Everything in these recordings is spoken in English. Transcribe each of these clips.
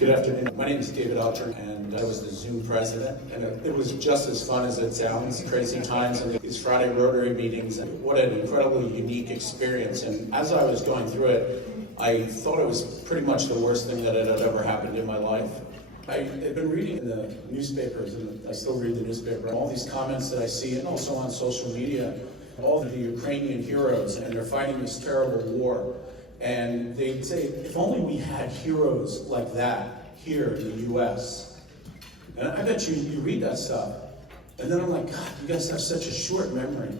Good afternoon. My name is David Eltringham, and I was the Zoom president. And it was just as fun as it sounds. Crazy times and these Friday Rotary meetings. And what an incredibly unique experience. And as I was going through it, I thought it was pretty much the worst thing that had ever happened in my life. I had been reading in the newspapers, and I still read the newspaper, all these comments that I see, and also on social media, all of the Ukrainian heroes, and they're fighting this terrible war. And they'd say, if only we had heroes like that here in the US. And I bet you read that stuff, and then I'm like, God, you guys have such a short memory.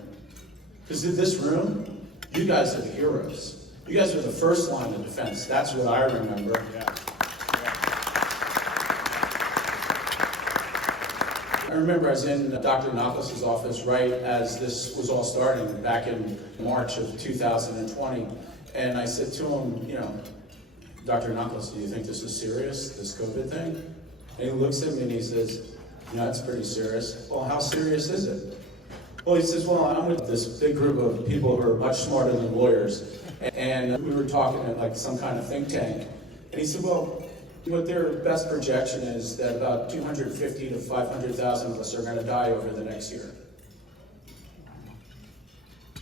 Because in this room, you guys are the heroes. You guys are the first line of defense. That's what I remember. Yeah. I remember I was in Dr. Knopfler's office right as this was all starting back in March of 2020. And I said to him, Dr. Knopfler, do you think this is serious, this COVID thing? And he looks at me and he says, it's pretty serious. Well, how serious is it? Well, he says, well, I'm with this big group of people who are much smarter than lawyers. And we were talking at like some kind of think tank. And he said, well, what their best projection is that about 250 to 500,000 of us are going to die over the next year.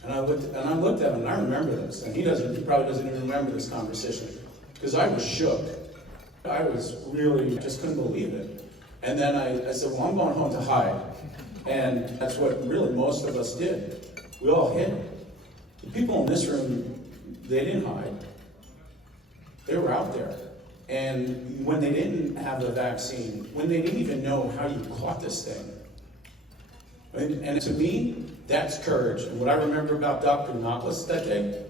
And I looked at him, and I remember this, and he probably doesn't even remember this conversation, because I was shook. I was really, just couldn't believe it. And then I said, well, I'm going home to hide. And that's what really most of us did. We all hid. The people in this room, they didn't hide. They were out there. And when they didn't have the vaccine, when they didn't even know how you caught this thing, and to me, that's courage. And what I remember about Dr. Knopfler that day,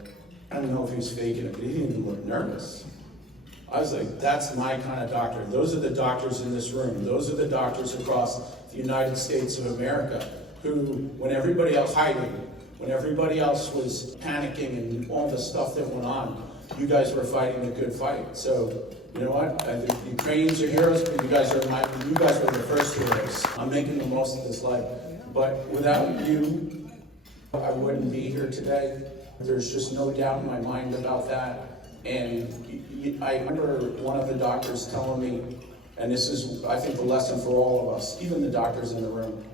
I don't know if he was faking it, but he didn't even look nervous. I was like, that's my kind of doctor. Those are the doctors in this room. Those are the doctors across the United States of America who, when everybody else hiding, when everybody else was panicking and all the stuff that went on, you guys were fighting the good fight. So, you know what? I think the Ukrainians are heroes, but you guys were the first heroes. I'm making the most of this life. But without you, I wouldn't be here today. There's just no doubt in my mind about that. And I remember one of the doctors telling me, and this is, I think, the lesson for all of us, even the doctors in the room.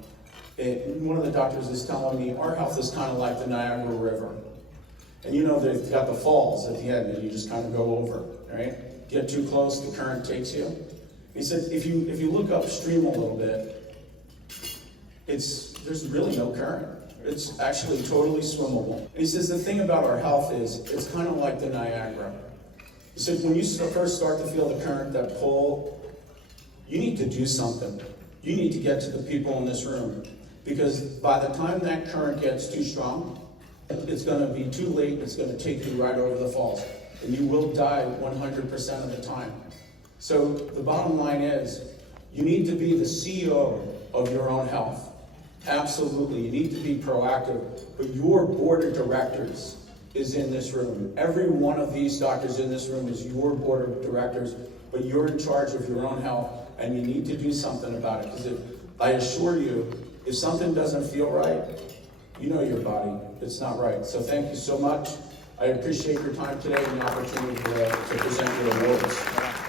One of the doctors is telling me, our health is kind of like the Niagara River. And they've got the falls at the end, and you just kind of go over, right? Get too close, the current takes you. He said, if you look upstream a little bit, there's really no current. It's actually totally swimmable. And he says the thing about our health is it's kind of like the Niagara. He said when you first start to feel the current, that pull, you need to do something. You need to get to the people in this room, because by the time that current gets too strong, it's going to be too late. It's going to take you right over the falls, and you will die 100% of the time. So the bottom line is, you need to be the CEO of your own health. Absolutely, you need to be proactive, but your board of directors is in this room. Every one of these doctors in this room is your board of directors, but you're in charge of your own health, and you need to do something about it, because I assure you, if something doesn't feel right, you know your body, it's not right. So thank you so much. I appreciate your time today and the opportunity to present your awards.